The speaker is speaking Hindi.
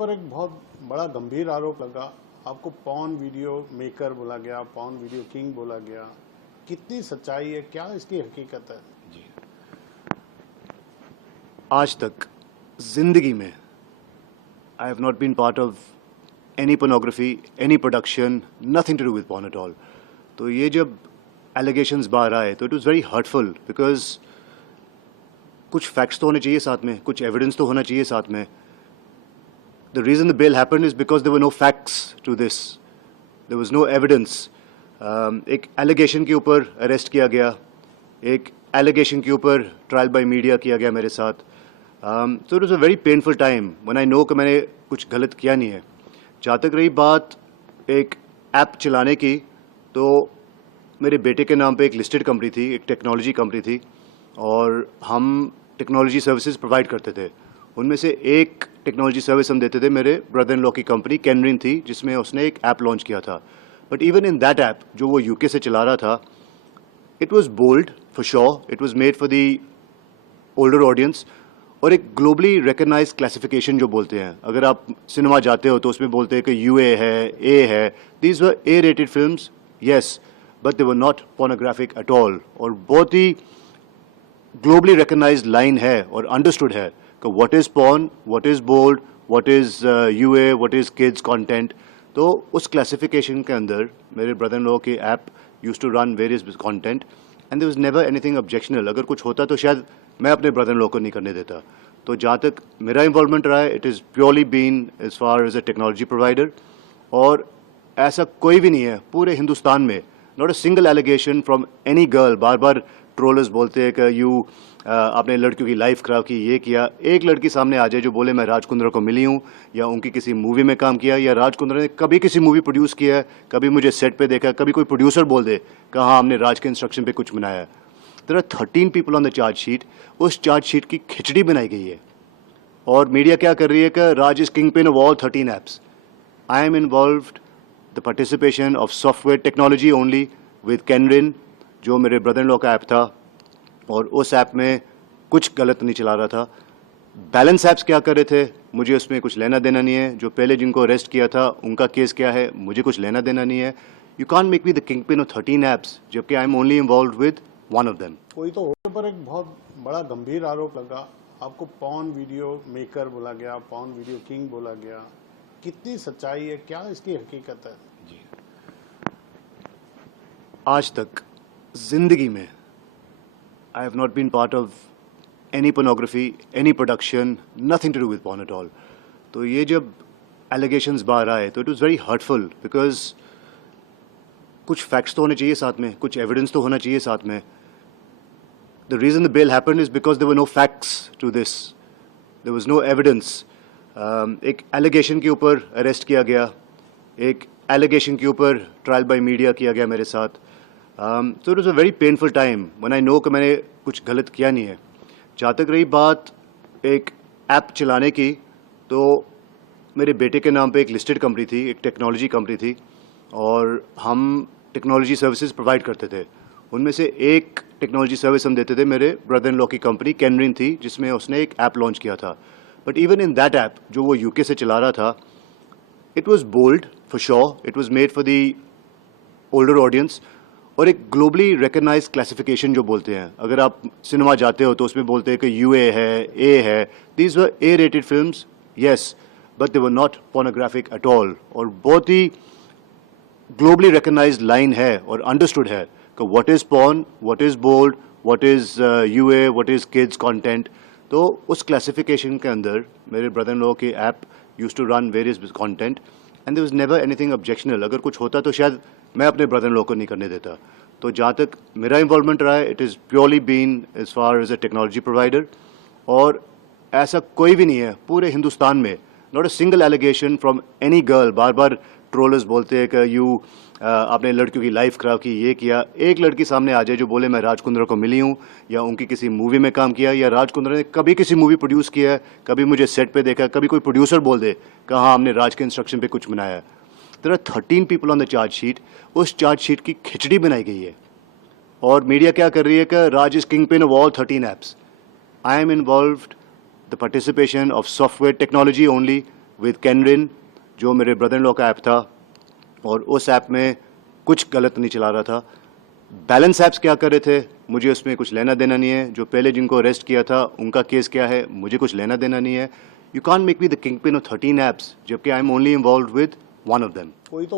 ऊपर एक बहुत बड़ा गंभीर आरोप लगा। आपको पॉर्न वीडियो मेकर बोला गया, पॉर्न वीडियो किंग बोला गया। कितनी सच्चाई है, क्या इसकी हकीकत है? जी, आज तक जिंदगी में I have not been part of any pornography, any production, nothing to do with porn at all. तो ये जब एलिगेशंस बाहर आए तो it was very hurtful, because कुछ फैक्ट्स तो होने चाहिए साथ में, कुछ एविडेंस तो होना चाहिए साथ में। The reason the bail happened is because there were no facts to this. There was no evidence. एक allegation के ऊपर arrest किया गया, एक allegation के ऊपर trial by media किया गया मेरे साथ. So it was a very painful time when I know कि मैंने कुछ गलत किया नहीं है. जहाँ तक रही बात एक ऐप चलाने की, तो मेरे बेटे के नाम पे एक लिस्टेड कंपनी थी, एक टेक्नोलॉजी कंपनी थी, और हम टेक्नोलॉजी सर्विसेज प्रोवाइड करते थे। उनमें से एक टेक्नोलॉजी सर्विस हम देते थे, मेरे ब्रदर इन लॉ की कंपनी कैनरिन थी, जिसमें उसने एक ऐप लॉन्च किया था। But even in that app जो वो यूके से चला रहा था, it was bold for sure, it was made for the older audience, और एक ग्लोबली रिकग्नाइज्ड क्लासिफिकेशन जो बोलते हैं, अगर आप सिनेमा जाते हो तो उसमें बोलते हैं कि यूए है, ए है। These were A rated films, yes, but they were not pornographic at all. और बहुत ही ग्लोबली रिकग्नाइज्ड लाइन है और अंडरस्टूड है कि what is porn, what is bold, what is UA, what is kids content. तो उस क्लासिफिकेशन के अंदर मेरे ब्रदर इन लॉ के app used to run various content, and there was never anything objectionable. अगर कुछ होता तो शायद मैं अपने ब्रदर इन लॉ को नहीं करने देता। तो जहाँ तक मेरा इन्वॉल्वमेंट रहा है, it is purely been as far as a technology provider, और ऐसा कोई भी नहीं है पूरे हिंदुस्तान में, not a single allegation from any girl. बार बार ट्रोलर्स बोलते हैं कि यू आपने लड़कियों की लाइफ खराब की, ये किया। एक लड़की सामने आ जाए जो बोले मैं राज कुंद्रा को मिली हूँ, या उनकी किसी मूवी में काम किया, या राज कुंद्रा ने कभी किसी मूवी प्रोड्यूस किया है, कभी मुझे सेट पे देखा, कभी कोई प्रोड्यूसर बोल दे कि हाँ हमने राज के इंस्ट्रक्शन पे कुछ बनाया है। There are 13 people on the charge sheet. उस चार्ज शीट की खिचड़ी बनाई गई है, और मीडिया क्या कर रही है कि Raj is kingpin of all 13 apps. I am involved the participation of software technology only with कैनरिन, जो मेरे ब्रदर इन लॉ का ऐप था, और उस ऐप में कुछ गलत नहीं चला रहा था। बैलेंस ऐप्स क्या कर रहे थे, मुझे उसमें कुछ लेना देना नहीं है। जो पहले जिनको अरेस्ट किया था उनका केस क्या है, मुझे कुछ लेना देना नहीं है। You can't make me the kingpin of 13 apps, जबकि I am only involved with one of them. कोई तो होने पर एक बहुत बड़ा गंभीर आरोप लगा। आपको पॉर्न वीडियो मेकर बोला गया, पॉर्न वीडियो किंग बोला गया। कितनी सच्चाई है, क्या इसकी हकीकत है? जी, आज तक जिंदगी में I have not been part of any pornography, any production, nothing to do with porn at all. तो ये जब allegations बाहर आए तो it was very hurtful, because कुछ facts तो होने चाहिए साथ में, कुछ evidence तो होना चाहिए साथ में। The reason the bail happened is because there were no facts to this. There was no evidence. एक allegation के ऊपर arrest किया गया, एक allegation के ऊपर trial by media किया गया मेरे साथ। So it was a very painful time when I know कि मैंने कुछ गलत किया नहीं है। जहाँ तक रही बात एक ऐप चलाने की, तो मेरे बेटे के नाम पे एक लिस्टेड कंपनी थी, एक टेक्नोलॉजी कंपनी थी, और हम टेक्नोलॉजी सर्विसेज प्रोवाइड करते थे। उनमें से एक टेक्नोलॉजी सर्विस हम देते थे, मेरे ब्रदर इन लॉ की कंपनी कैनरिन थी, जिसमें उसने एक ऐप लॉन्च किया था। But even in that app जो वो यूके से चला रहा था, it was bold for sure, it was made for the older audience, और एक ग्लोबली रिकग्नाइज्ड क्लासिफिकेशन जो बोलते हैं, अगर आप सिनेमा जाते हो तो उसमें बोलते हैं कि यूए है, ए है। These were A rated films, yes, but they were not pornographic at all. और बहुत ही ग्लोबली रिकग्नाइज्ड लाइन है और अंडरस्टूड है कि what is porn, what is bold, what is UA, what is kids content. तो उस क्लासिफिकेशन के अंदर मेरे ब्रदर इन लॉ के app used to run various content, and there was never anything objectionable. अगर कुछ होता तो शायद मैं अपने ब्रदर इन लॉ को नहीं करने देता। तो जहाँ तक मेरा इन्वॉल्वमेंट रहा है, it is purely been as far as a technology provider, और ऐसा कोई भी नहीं है पूरे हिंदुस्तान में, not a single allegation from any girl. बार बार ट्रोलर्स बोलते हैं कि यू आपने लड़कियों की लाइफ खराब की, ये किया। एक लड़की सामने आ जाए जो बोले मैं राज कुंद्रा को मिली हूँ, या उनकी किसी मूवी में काम किया, या राज कुंद्रा ने कभी किसी मूवी प्रोड्यूस किया है, कभी मुझे सेट पे देखा, कभी कोई प्रोड्यूसर बोल दे कि हाँ हमने राज के इंस्ट्रक्शन पे कुछ बनाया है। There are 13 people on the charge sheet. उस चार्ज शीट की खिचड़ी बनाई गई है, और मीडिया क्या कर रही है कि Raj is kingpin of all 13 apps. I am involved the participation of software technology only with कैनरिन, जो मेरे ब्रदर इन लॉ का ऐप था, और उस ऐप में कुछ गलत नहीं चला रहा था। बैलेंस ऐप्स क्या कर रहे थे, मुझे उसमें कुछ लेना देना नहीं है। जो पहले जिनको अरेस्ट किया था उनका केस क्या है, मुझे कुछ लेना देना नहीं है। You can't make me the kingpin of 13 apps, जबकि I am only involve with one of them. कोई तो